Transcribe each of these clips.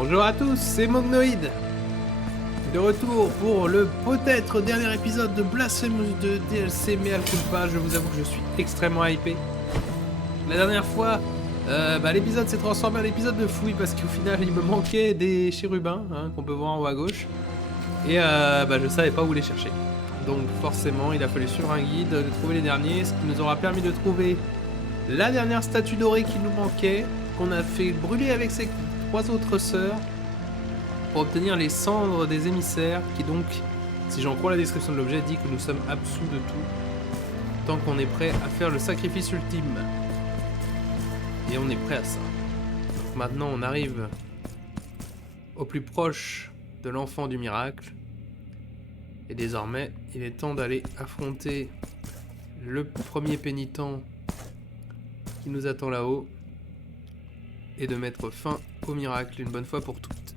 Bonjour à tous, c'est Mognoïd. De retour pour le peut-être dernier épisode de Blasphemous 2 DLC Mea Culpa. Je vous avoue que je suis extrêmement hypé. La dernière fois, l'épisode s'est transformé en épisode de fouille parce qu'au final il me manquait des chérubins qu'on peut voir en haut à gauche. Et je savais pas où les chercher. Donc forcément il a fallu suivre un guide, de trouver les derniers, ce qui nous aura permis de trouver la dernière statue dorée qui nous manquait, qu'on a fait brûler avec ses 3 autres sœurs pour obtenir les cendres des émissaires qui donc, si j'en crois la description de l'objet, dit que nous sommes absous de tout tant qu'on est prêt à faire le sacrifice ultime. Et on est prêt à ça. Donc maintenant on arrive au plus proche de l'enfant du miracle et désormais il est temps d'aller affronter le premier pénitent qui nous attend là-haut et de mettre fin au miracle une bonne fois pour toutes.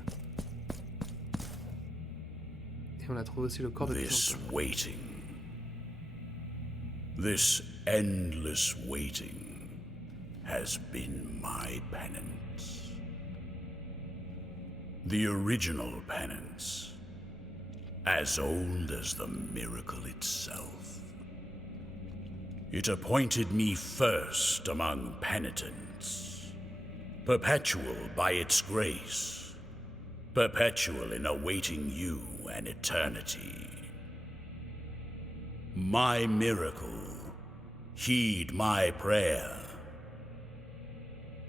Et on a trouvé aussi le corps de This waiting. This endless waiting has been my penance. The original penance, as old as the miracle itself. It appointed me first among penitents, perpetual by its grace, perpetual in awaiting you an eternity. My miracle, heed my prayer.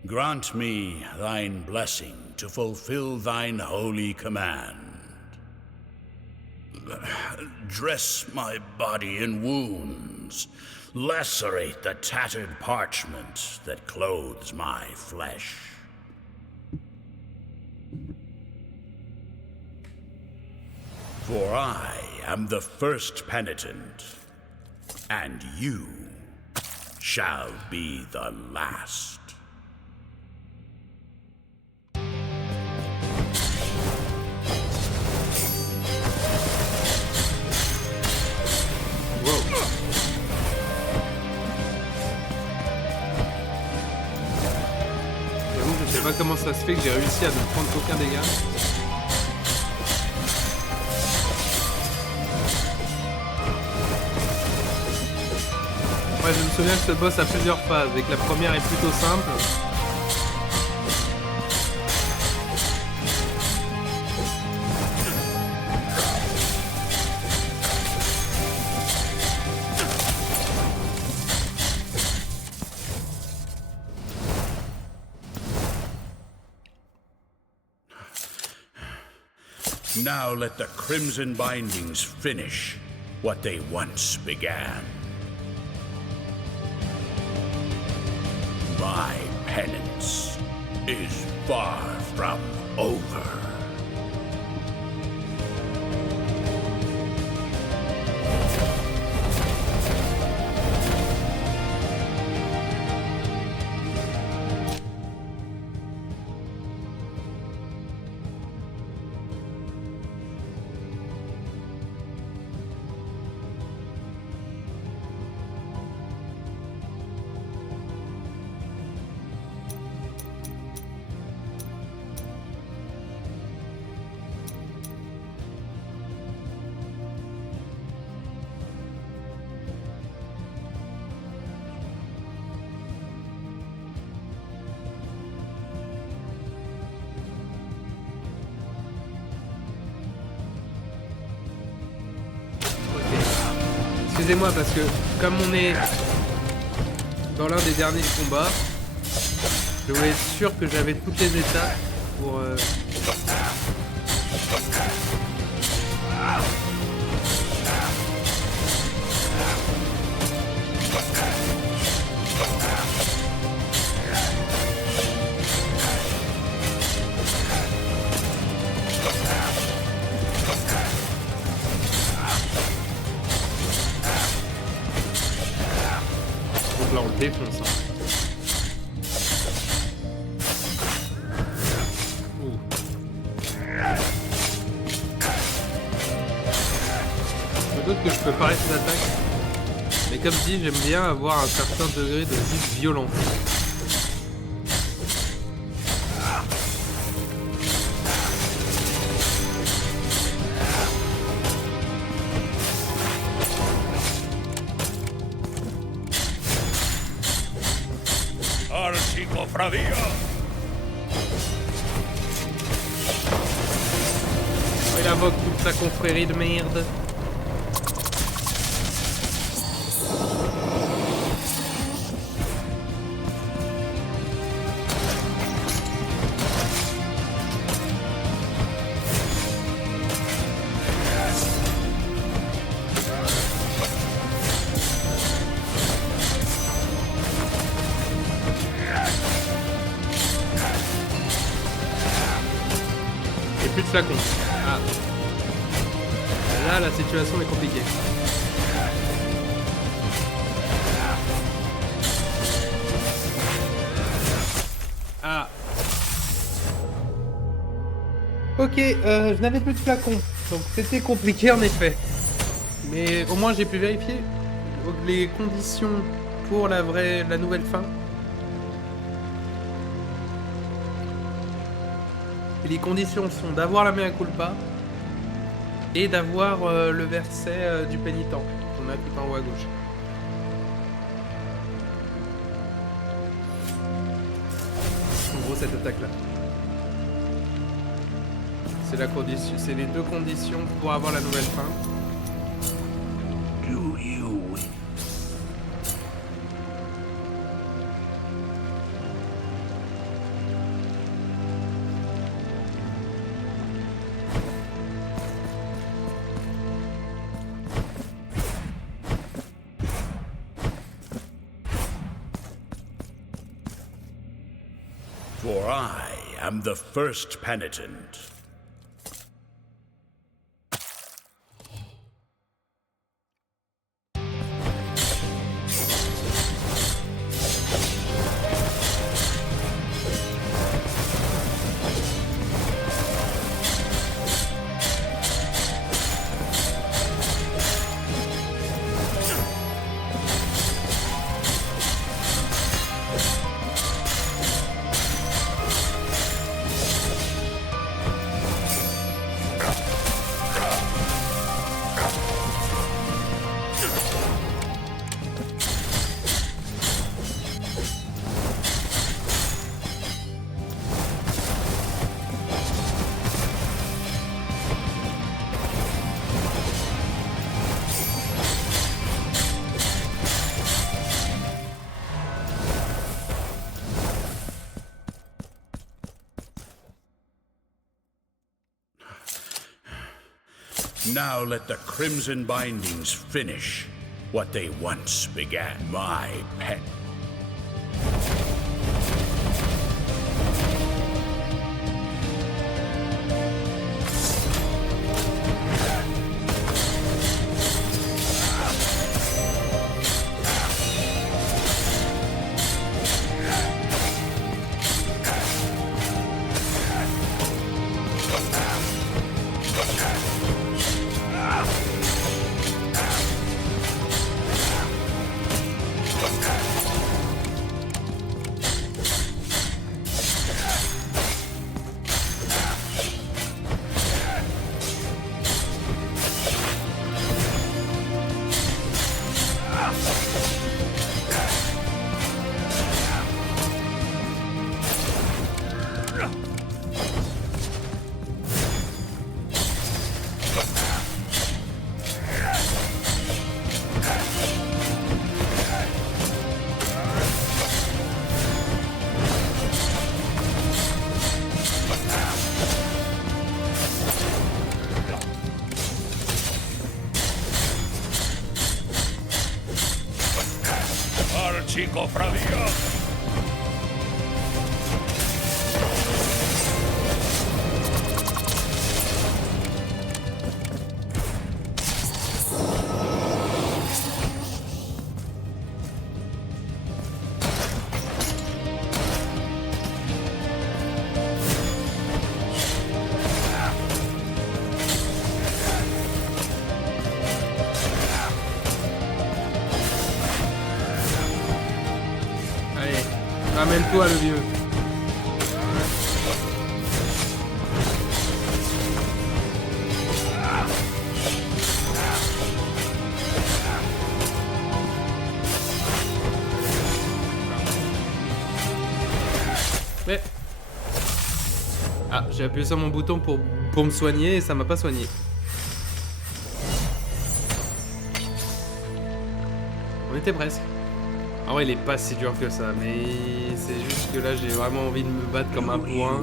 Grant me thine blessing to fulfill thine holy command. Dress my body in wounds, lacerate the tattered parchment that clothes my flesh. For I am the first penitent, and you shall be the last. Je sais pas comment ça se fait que j'ai réussi à ne prendre aucun dégât. Ouais, je me souviens que ce boss a plusieurs phases et que la première est plutôt simple. Now let the Crimson Bindings finish what they once began. My penance is far from over. Excusez-moi parce que comme on est dans l'un des derniers combats, je voulais être sûr que j'avais toutes les étapes pour... Donc là on le défonce. Je doute que je peux parer cette attaque. Mais comme dit, j'aime bien avoir un certain degré de violence. cofradía. Il invoque toute sa confrérie de merde. Et plus de flacons. Ah. Là, la situation est compliquée. Ah. Ok, je n'avais plus de flacons. Donc c'était compliqué en effet. Mais au moins j'ai pu vérifier les conditions pour la nouvelle fin. Et les conditions sont d'avoir la mea culpa et d'avoir le verset du pénitent qu'on a tout en haut à gauche. En gros cette attaque là. C'est les deux conditions pour avoir la nouvelle fin. Do you win? For I am the first penitent. Now let the Crimson Bindings finish what they once began. My pet. Archicofradía. Allez, ramène-toi le vieux. Eh. Ah, j'ai appuyé sur mon bouton pour me soigner et ça m'a pas soigné. On était presque. En vrai, il est pas si dur que ça, mais c'est juste que là, j'ai vraiment envie de me battre comme un bourrin.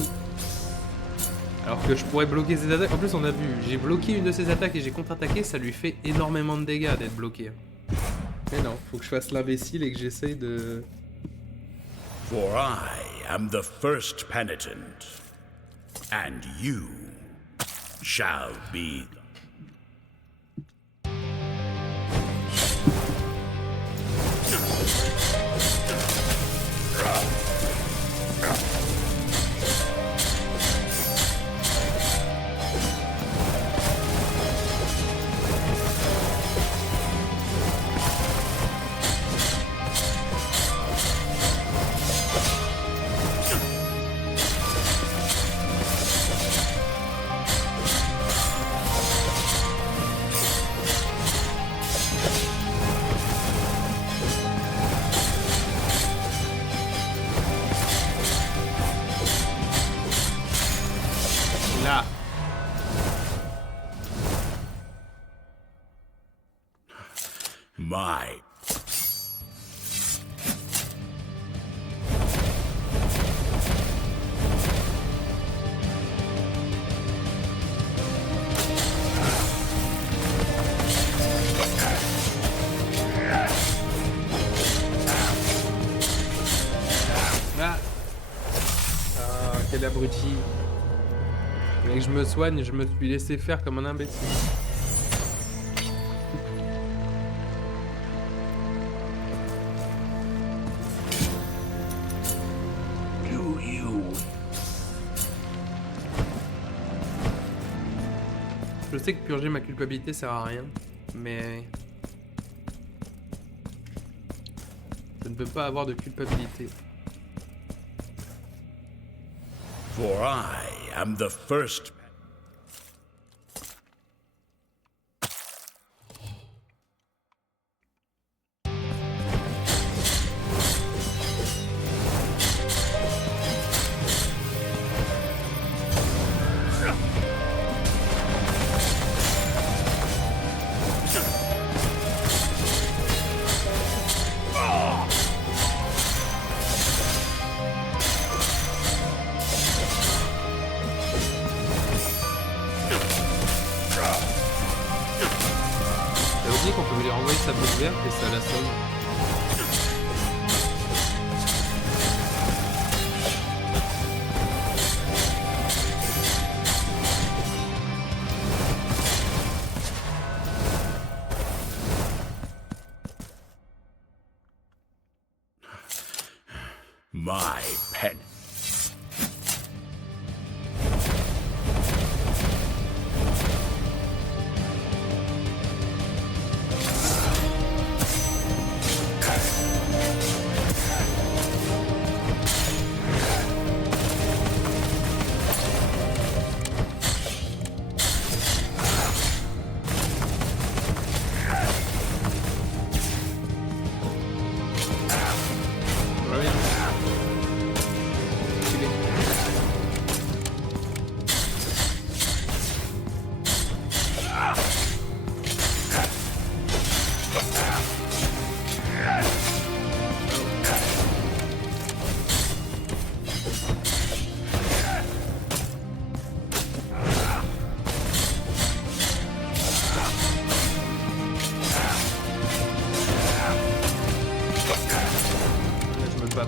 Alors que je pourrais bloquer ses attaques. En plus, on a vu, j'ai bloqué une de ses attaques et j'ai contre-attaqué, ça lui fait énormément de dégâts d'être bloqué. Mais non, faut que je fasse l'imbécile et que j'essaye de... For I am the first penitent, and you shall be. Là. My. Là. Ah, quel abruti. Mais que je me soigne, je me suis laissé faire comme un imbécile. Do you? Je sais que purger ma culpabilité sert à rien, mais... je ne peux pas avoir de culpabilité. For I am the first. J'avais dit qu'on pouvait lui renvoyer sa bouche verte et ça la sonne. My pen.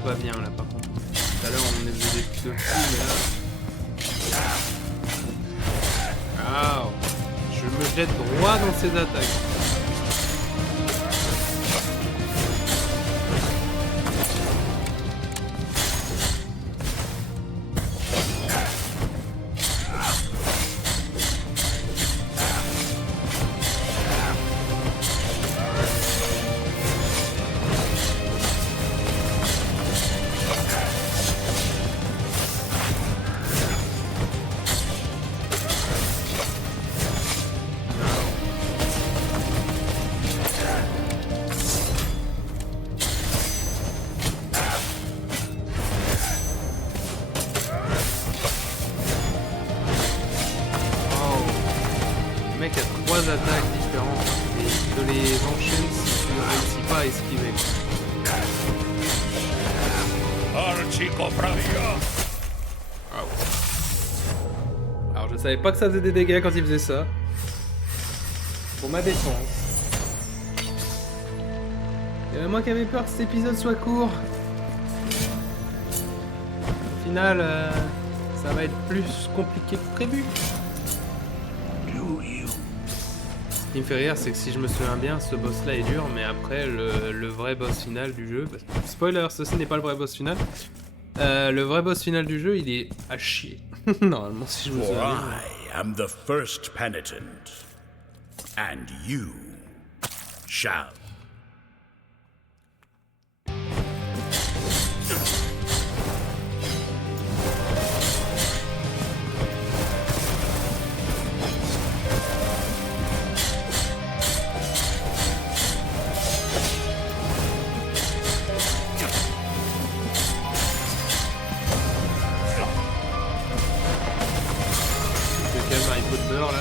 Pas bien là par contre. Tout à l'heure on est faisait des coups de fou mais là. Ah, je me jette droit dans ses attaques. attaques différentes et il te les enchaîne si tu ne réussis pas à esquiver. Ah ouais. Alors je savais pas que ça faisait des dégâts quand il faisait ça. Pour ma défense. Il y avait moi qui avais peur que cet épisode soit court. Au final, ça va être plus compliqué que prévu. Ce qui me fait rire, c'est que si je me souviens bien, ce boss-là est dur, mais après, le vrai boss final du jeu... Spoiler, ceci n'est pas le vrai boss final. Le vrai boss final du jeu, il est à chier. Normalement, si je me For souviens bien. I am the first penitent, and you shall. Je vais quand même un peu de beurre, là.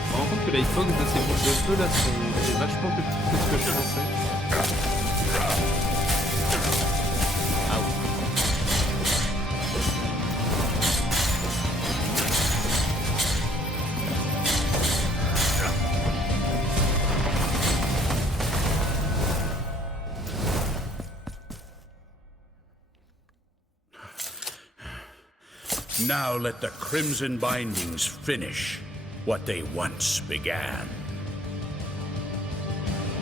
Je me rends compte que la hitbox de ces boules de feu là est vachement plus petite que ce que je pensais. Ah oui. Now let the Crimson Bindings finish what they once began.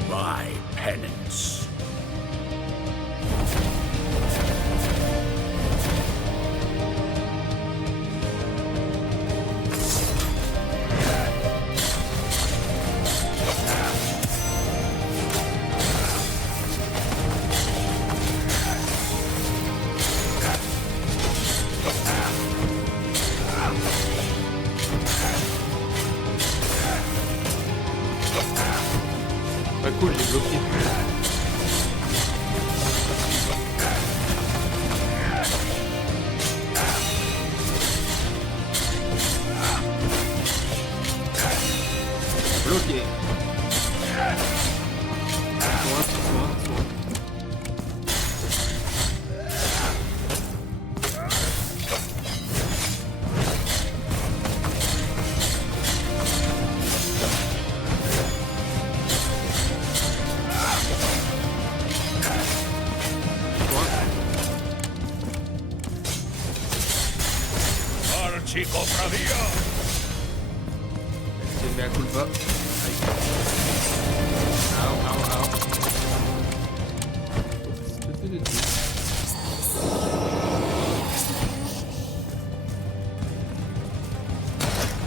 My penance. Pas cool, j'ai bloqué. Bloqué. Soin. Archicofradía. C'est mea culpa. Aïe. Au.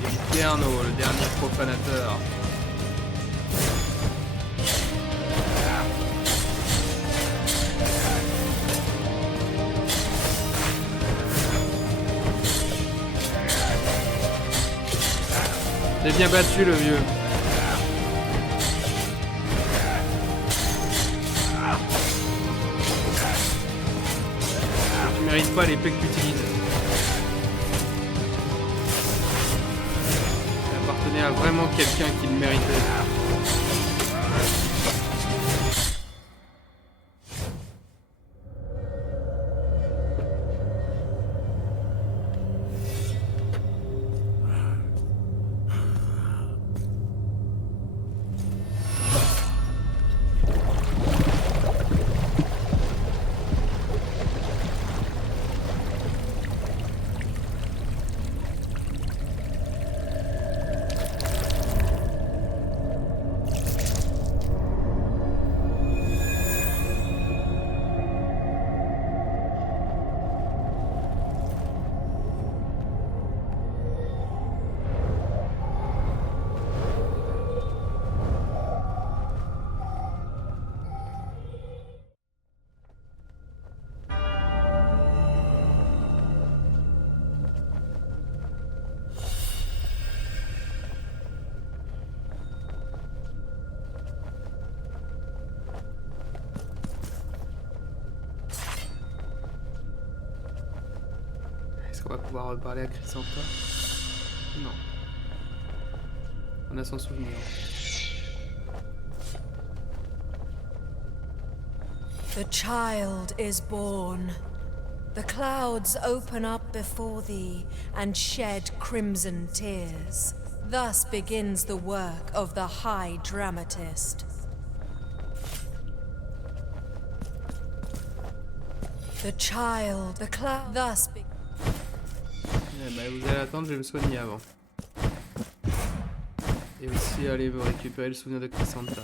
Et Tierno, le dernier profanateur. J'ai bien battu le vieux. Tu mérites pas l'épée que tu utilises. Ça appartenait à vraiment quelqu'un qui le méritait. Est-ce qu'on va pouvoir reparler à Chrysanta? Non. On a son souvenir. The child is born. The clouds open up before thee and shed crimson tears. Thus begins the work of the High Dramatist. The child, the cloud, thus be... Eh ben, vous allez attendre, je vais me soigner avant. Et aussi aller me récupérer le souvenir de Chrysanta.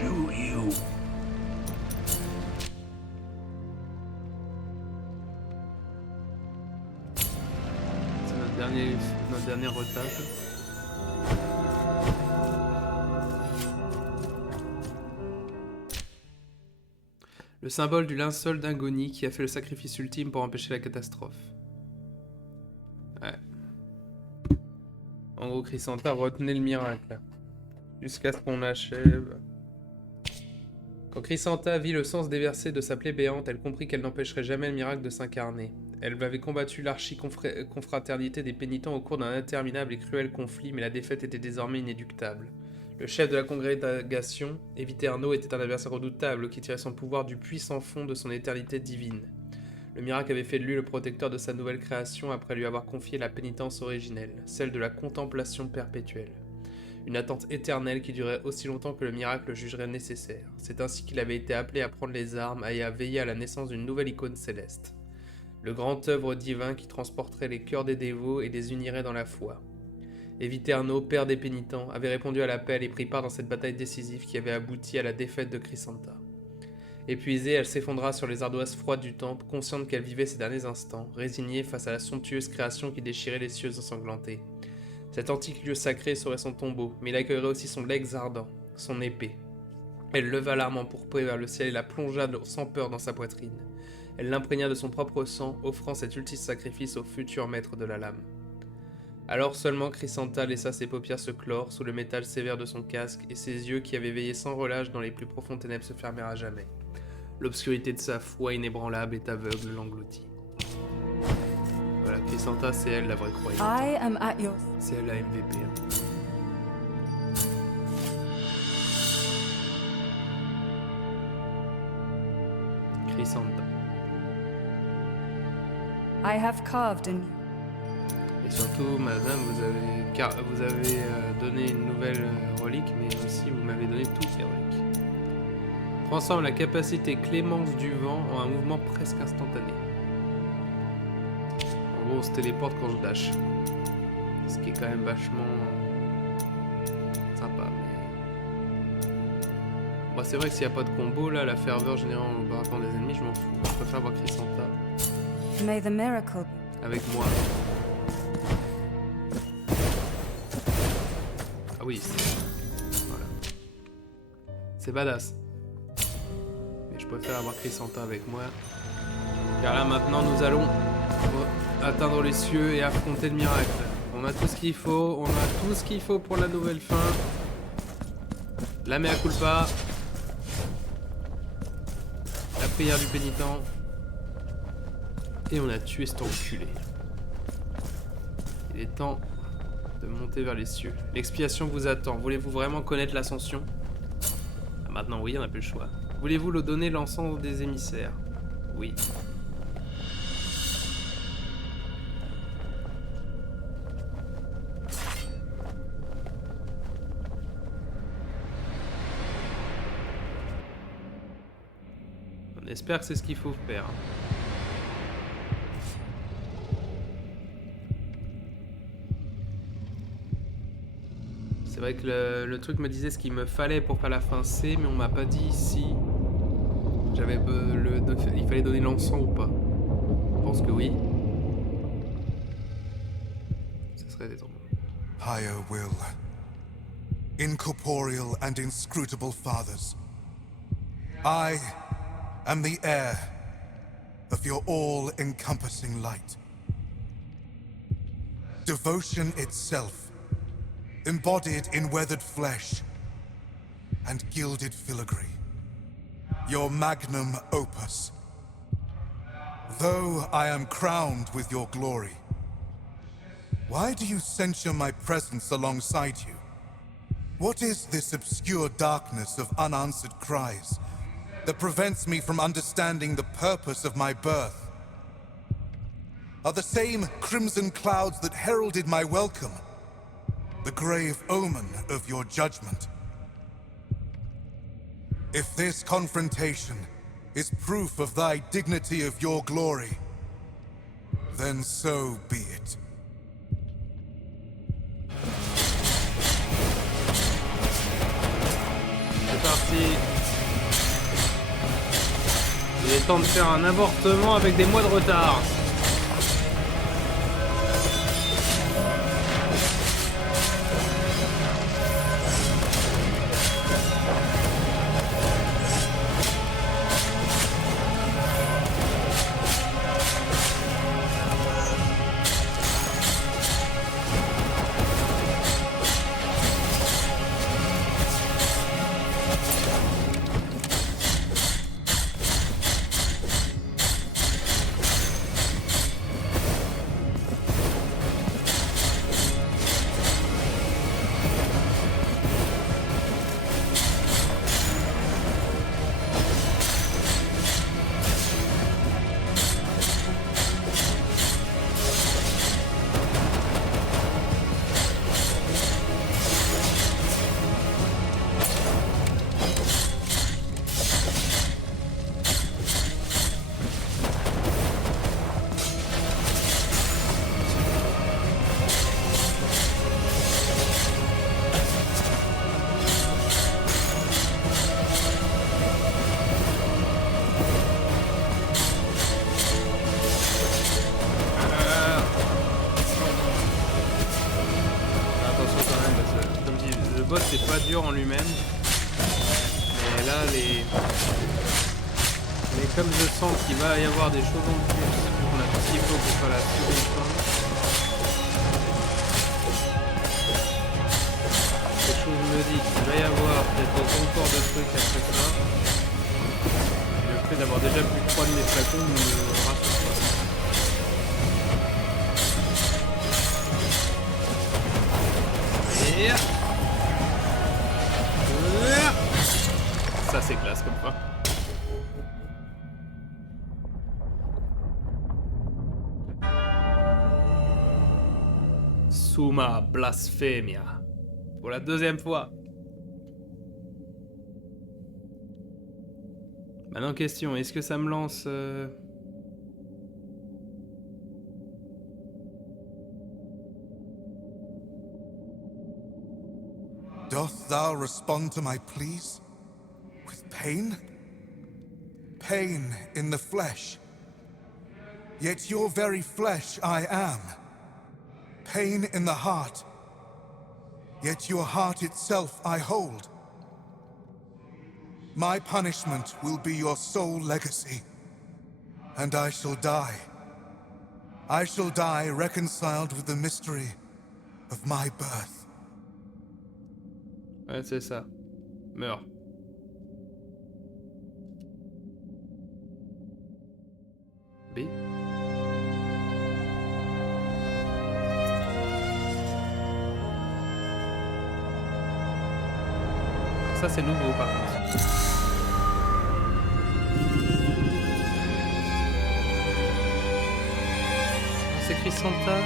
Do you? C'est notre dernier retable. Le symbole du linceul d'Ingoni qui a fait le sacrifice ultime pour empêcher la catastrophe. Ouais. En gros, Chrysanta retenait le miracle. Jusqu'à ce qu'on l'achève. Quand Chrysanta vit le sens déversé de sa plaie béante, elle comprit qu'elle n'empêcherait jamais le miracle de s'incarner. Elle avait combattu l'archi-confraternité des pénitents au cours d'un interminable et cruel conflit, mais la défaite était désormais inéluctable. Le chef de la congrégation, Eviterno, était un adversaire redoutable qui tirait son pouvoir du puissant fond de son éternité divine. Le miracle avait fait de lui le protecteur de sa nouvelle création après lui avoir confié la pénitence originelle, celle de la contemplation perpétuelle. Une attente éternelle qui durait aussi longtemps que le miracle le jugerait nécessaire. C'est ainsi qu'il avait été appelé à prendre les armes et à veiller à la naissance d'une nouvelle icône céleste. Le grand œuvre divin qui transporterait les cœurs des dévots et les unirait dans la foi. Eviterno, père des pénitents, avait répondu à l'appel et pris part dans cette bataille décisive qui avait abouti à la défaite de Chrysanta. Épuisée, elle s'effondra sur les ardoises froides du temple, consciente qu'elle vivait ses derniers instants, résignée face à la somptueuse création qui déchirait les cieux ensanglantés. Cet antique lieu sacré serait son tombeau, mais il accueillerait aussi son legs ardent, son épée. Elle leva l'arme empourprée vers le ciel et la plongea sans peur dans sa poitrine. Elle l'imprégna de son propre sang, offrant cet ultime sacrifice au futur maître de la lame. Alors seulement Chrysanta laissa ses paupières se clore sous le métal sévère de son casque et ses yeux qui avaient veillé sans relâche dans les plus profondes ténèbres se fermèrent à jamais. L'obscurité de sa foi inébranlable et aveugle l'engloutit. Voilà, Chrysanta, c'est elle la vraie croyante. I am at your... C'est elle la MVP. Chrysanta. I have carved in... Et surtout, madame, vous avez donné une nouvelle relique, mais aussi vous m'avez donné toutes les reliques. Transforme la capacité clémence du vent en un mouvement presque instantané. En gros, on se téléporte quand je dash. Ce qui est quand même vachement sympa. Mais... Bon, c'est vrai que s'il n'y a pas de combo, là, la ferveur générée en battant des ennemis, je m'en fous. Je préfère avoir Chrysanta. May the miracle... Avec moi. Ah oui, c'est... Voilà. C'est badass. Mais je préfère avoir Chrysanta avec moi. Car là, maintenant, nous allons atteindre les cieux et affronter le miracle. On a tout ce qu'il faut. On a tout ce qu'il faut pour la nouvelle fin. La mea culpa. La prière du pénitent. Et on a tué cet enculé. Il est temps de monter vers les cieux. L'expiation vous attend. Voulez-vous vraiment connaître l'ascension? Maintenant, oui, on n'a plus le choix. Voulez-vous le donner l'encens des émissaires? Oui. On espère que c'est ce qu'il faut faire. C'est vrai que le truc me disait ce qu'il me fallait pour faire la fin C, mais on m'a pas dit si j'avais il fallait donner l'encens ou pas. Je pense que oui. Ce serait détonnant. Higher will, incorporeal and inscrutable fathers, I am the heir of your all-encompassing light. Devotion itself, embodied in weathered flesh and gilded filigree. Your magnum opus, Though I am crowned with your glory, why do you censure my presence alongside you? What is this obscure darkness of unanswered cries that prevents me from understanding the purpose of my birth? Are the same crimson clouds that heralded my welcome the grave omen of your judgment? If this confrontation is proof of thy dignity of your glory, then so be it. C'est parti. Il est temps de faire un avortement avec des mois de retard. C'est pas dur en lui-même, mais là mais comme je sens qu'il va y avoir des choses en plus, on a tout ce qu'il faut pour faire la seconde forme. Quelque chose me dit qu'il va y avoir peut-être encore de trucs après ça. Et le fait d'avoir déjà plus de 3 de mes flacons me rassure pas. Et ça c'est classe comme ça. Summa Blasphemia. Pour la deuxième fois. Maintenant question, est-ce que ça me lance Doth thou respond to my pleas? With pain? Pain in the flesh. Yet your very flesh I am. Pain in the heart. Yet your heart itself I hold. My punishment will be your sole legacy. And I shall die. I shall die reconciled with the mystery of my birth. Ouais, c'est ça. Meurs. B. Ça c'est nouveau par contre. C'est écrit Santa.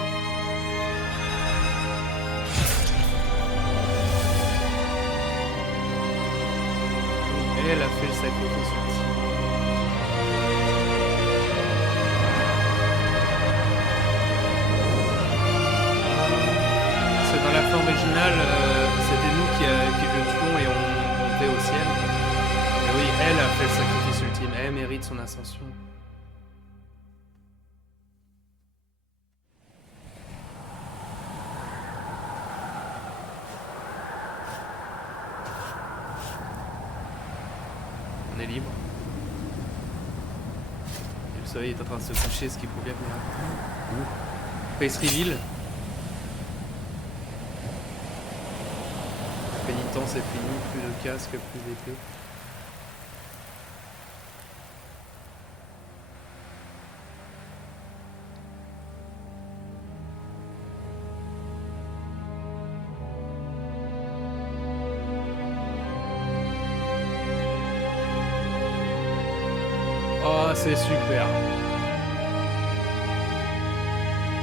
Elle a fait le sacrifice ultime. Parce que dans la fin originale, c'était nous qui le tuons et on montait au ciel. Et oui, elle a fait le sacrifice ultime. Elle mérite son ascension. On est libre. Et le soleil est en train de se coucher, ce qui prouve bien qu'il y a Face reveal. Pénitence est fini, plus de casque, plus d'épée. Oh, c'est super.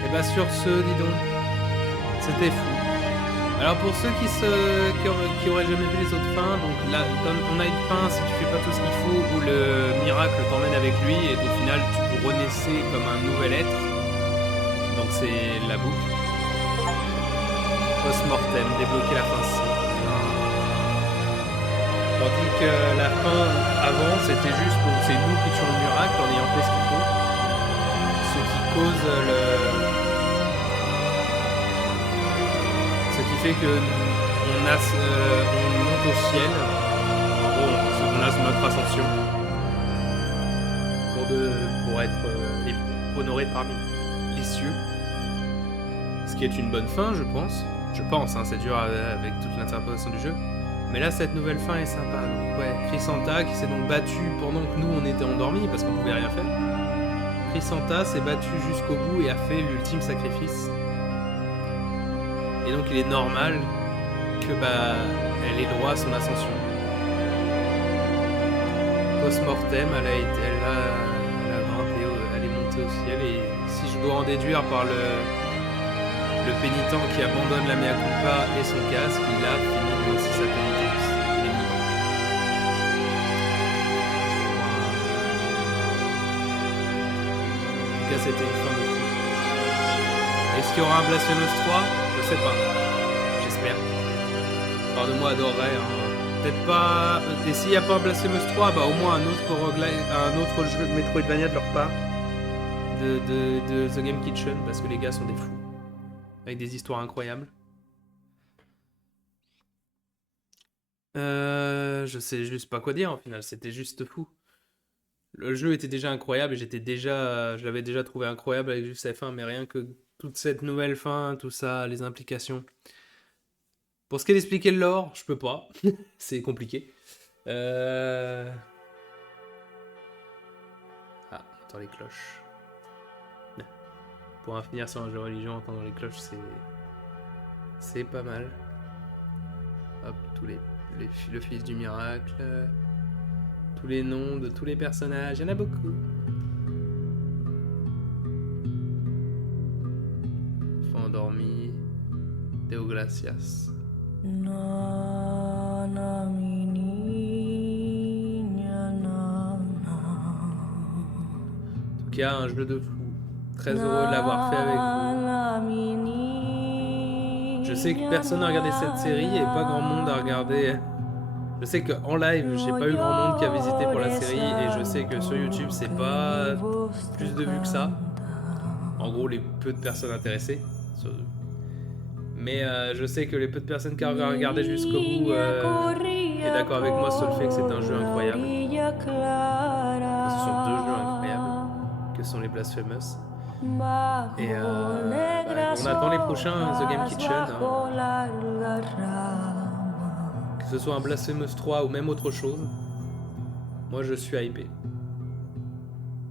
Et bah sur ce, dis donc, c'était fou. Alors pour ceux qui auraient jamais vu les autres fins, donc là on a une fin si tu fais pas tout ce qu'il faut où le miracle t'emmène avec lui et au final tu renaissais comme un nouvel être. Donc c'est la boucle. Post-mortem, débloquer la fin C. Tandis que la fin avant c'était juste bon, c'est nous qui tuons le miracle en ayant fait ce qu'il faut. Ce qui cause ce qui fait que on monte au ciel. En gros, on a notre ascension pour être honoré parmi les cieux. Ce qui est une bonne fin, je pense. Je pense, hein, c'est dur avec toute l'interprétation du jeu. Mais là, cette nouvelle fin est sympa. Donc, ouais, Chrysanta qui s'est donc battu pendant que nous on était endormis parce qu'on pouvait rien faire. Chrysanta s'est battu jusqu'au bout et a fait l'ultime sacrifice. Et donc il est normal que elle ait droit à son ascension. Post-mortem, elle a grimpé, elle est montée au ciel et si je dois en déduire par le pénitent qui abandonne la mea culpa et son casque, il a fini lui aussi sa pénitence. Il est libre. En tout cas, c'était une fin de fou. Est-ce qu'il y aura un Blasphemous 3 ? Je sais pas. J'espère. Part de moi adorerait. Hein. Peut-être pas. Et s'il n'y a pas un Blasphemous 3, bah au moins un autre jeu de Metroidvania de leur part. De The Game Kitchen, parce que les gars sont des fous. Avec des histoires incroyables. Je sais juste pas quoi dire en final, c'était juste fou. Le jeu était déjà incroyable et je l'avais déjà trouvé incroyable avec juste sa fin, mais rien que toute cette nouvelle fin, tout ça, les implications. Pour ce qui est d'expliquer le lore, je peux pas. C'est compliqué. Ah, attends les cloches. Pour en finir sur un jeu de religion, entendre les cloches, c'est pas mal. Hop, le fils du miracle, tous les noms de tous les personnages, il y en a beaucoup. Enfant endormi, Deo Glacias. En tout cas, un jeu de fou. Très heureux de l'avoir fait avec vous. Je sais que personne n'a regardé cette série et pas grand monde a regardé. Je sais qu'en live, j'ai pas eu grand monde qui a visité pour la série et je sais que sur YouTube, c'est pas plus de vues que ça. En gros, les peu de personnes intéressées. Mais je sais que les peu de personnes qui ont regardé jusqu'au bout est d'accord avec moi sur le fait que c'est un jeu incroyable. Ce sont deux jeux incroyables que sont les Blasphemous. Et on attend les prochains The Game Kitchen. Hein. Que ce soit un Blasphemous 3 ou même autre chose. Moi je suis hypé.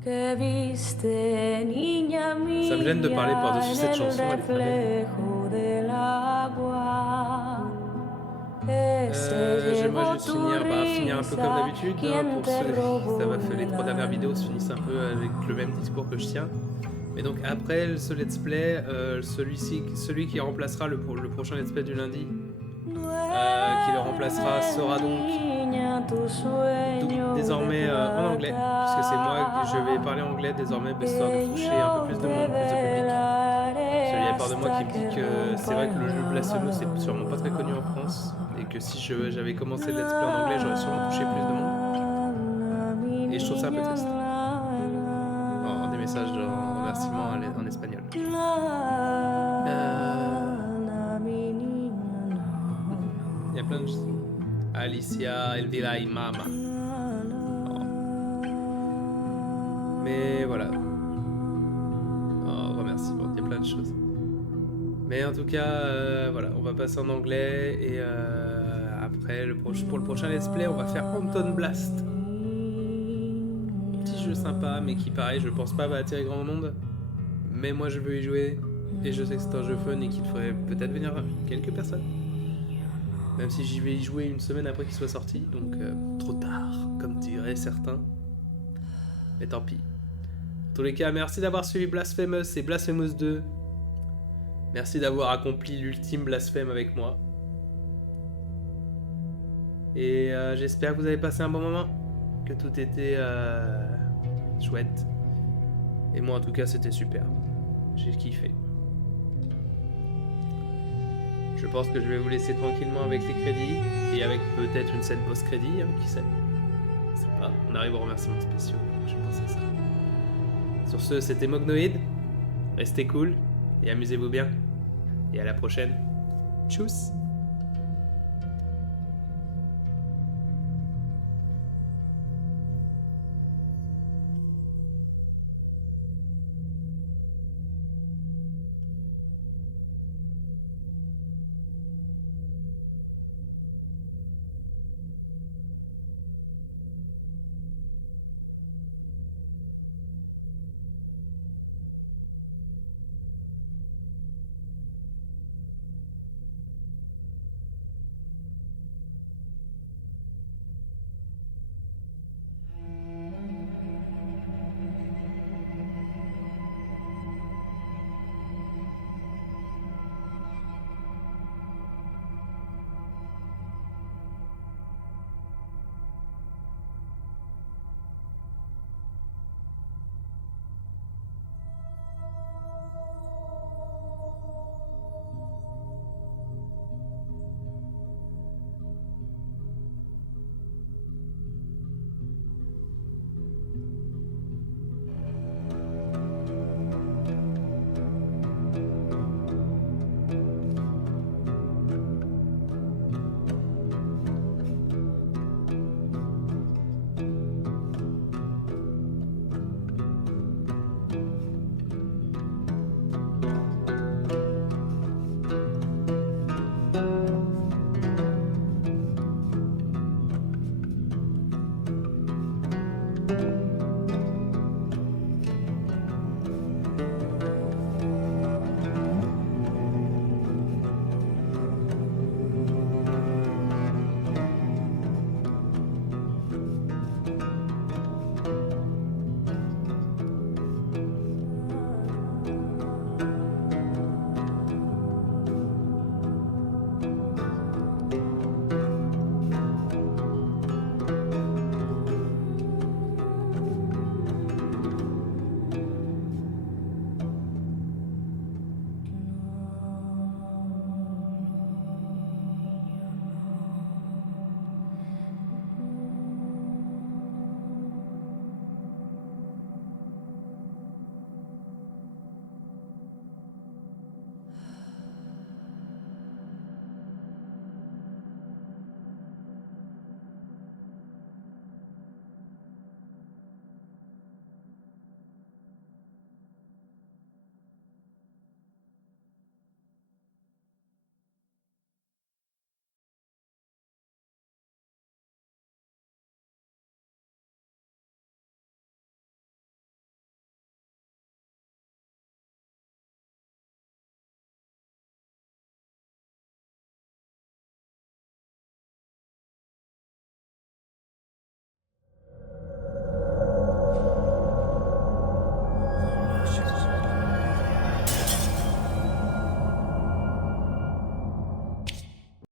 Ça me gêne de parler par-dessus cette chanson, elle est très belle. J'aimerais juste finir un peu comme d'habitude. Hein, pour les 3 dernières vidéos se finissent un peu avec le même discours que je tiens. Mais donc après ce let's play, celui qui remplacera le prochain let's play du lundi, qui le remplacera sera donc désormais en anglais, puisque c'est moi qui je vais parler anglais désormais, histoire de toucher un peu plus de monde, plus de public. Parce qu'il y a une part de moi qui me dit que c'est vrai que le jeu Blasphemous c'est sûrement pas très connu en France, et que si j'avais commencé le let's play en anglais, j'aurais sûrement touché plus de monde. Et je trouve ça un peu triste. Des messages de remerciements en espagnol. Il y a plein de choses. Alicia, Elvira et Mama. Mais voilà. Remerciements, il y a plein de choses. Mais en tout cas, voilà, on va passer en anglais et après, pour le prochain let's play, on va faire Anton Blast. Petit jeu sympa, mais qui, pareil, je pense pas va attirer grand monde. Mais moi, je veux y jouer et je sais que c'est un jeu fun et qu'il ferait peut-être venir quelques personnes. Même si j'y vais y jouer une semaine après qu'il soit sorti, donc trop tard, comme diraient certains. Mais tant pis. En tous les cas, merci d'avoir suivi Blasphemous et Blasphemous 2. Merci d'avoir accompli l'ultime blasphème avec moi. Et j'espère que vous avez passé un bon moment. Que tout était chouette. Et moi en tout cas c'était super. J'ai kiffé. Je pense que je vais vous laisser tranquillement avec les crédits. Et avec peut-être une scène post-crédit, qui sait. Je sais pas. On arrive aux remerciements spéciaux. Je pense à ça. Sur ce, c'était Mognoïd. Restez cool. Et amusez-vous bien. Et à la prochaine. Tchuss.